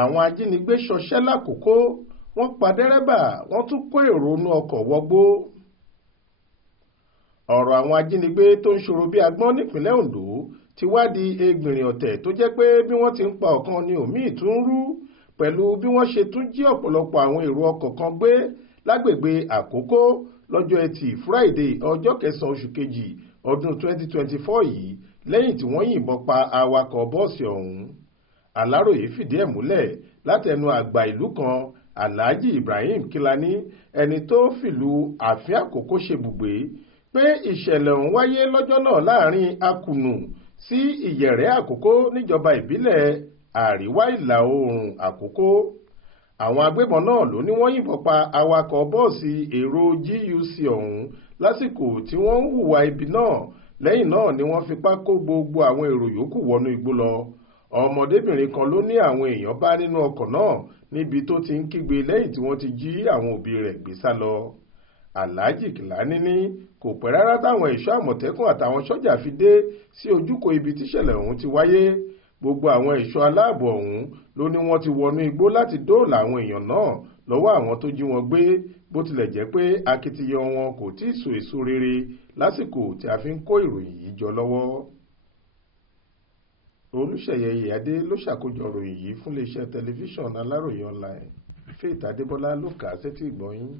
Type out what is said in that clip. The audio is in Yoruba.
Àwọn ajínigbé ṣọṣẹ́ lákòókò, wọ́n pa dẹ́rẹ́bà, wọ́n tún kó èrò inú ọkọ̀ wọgbó. Ọ̀rọ̀ àwọn ajínigbé tó ń ṣòro bí agbọ́n nípínlẹ̀ Ondo ti wá di egbìnrìn ọ̀tẹ̀ tó jẹ́ pé bí wọ́n ti ń pa ọ̀kan ni òmíì tún rú pẹ̀lú bí wọ́n ṣe tún jí ọ̀pọ̀lọpọ̀ àwọn èrò ọkọ̀ kan gbé lágbègbè Àkókó lọ́jọ́ Ẹtì Friday ọjọ́ 9 oṣù kejì ọdún 2024 yìí lẹ́yìn tí wọ́n yìnbọn pa awakọ̀ bọ́ọ̀sì ọ̀hún. Aláròyé fìdí ẹ̀ múlẹ̀ látẹnu àgbà ìlú kan Alhaji Ibrahim Kilani, ẹni tó fìlú ààfin Àkókó ṣebùgbé, pé ìṣẹ̀lẹ̀ ọ̀hún wáyé lọ́jọ́ náà láàrin Akùnù sí Ìyẹ̀rẹ̀ Àkókó níjọba ìbílẹ̀ Àríwá Ìlà Oòrùn Àkókó. Àwọn agbébọn náà ló ní wọ́n yìnbọn pa awakọ̀ bọ́ọ̀sì èrò GUC ọ̀hún lásìkò tí wọ́n ń hùwà ibi náà. Lẹ́yìn náà ni wọ́n fipá kó gbogbo àwọn èrò yòókù wọnú igbó lọ. Ọmọdébìnrin kan ló ní àwọn èèyàn bá nínú ọkọ̀ náà níbi tó ti ń kígbe lẹ́yìn tí wọ́n ti jí àwọn òbí rẹ̀ gbé sá lọ. Alhaji Kilani ní kò pẹ́ rárá táwọn ẹ̀ṣọ́ àmọ̀tẹ́kùn àtàwọn sọ́jà fi dé sí ojúkò ibi tíṣẹ̀lẹ̀ ọ̀hún ti wáyé. Gbogbo àwọn ẹ̀ṣọ́ aláàbò ọ̀hún ló ní wọ́n ti wọnú igbó láti dóòlà àwọn èèyàn náà lọ́wọ́ àwọn tó jí wọn gbé, bó tilẹ̀ jẹ́ pé akitiyan wọn kò tí ì so èso rere lásìkò tí a fi ń kó ìròyìn yìí jọ lọ́wọ́. Olúṣèyẹ Ìyíáde ló ṣàkójọ ìròyìn yìí fún iléeṣẹ́ tẹlifíṣàn Aláròyé online. Faith Adébọ́lá ló kà á sétí ìgbọ́ yín.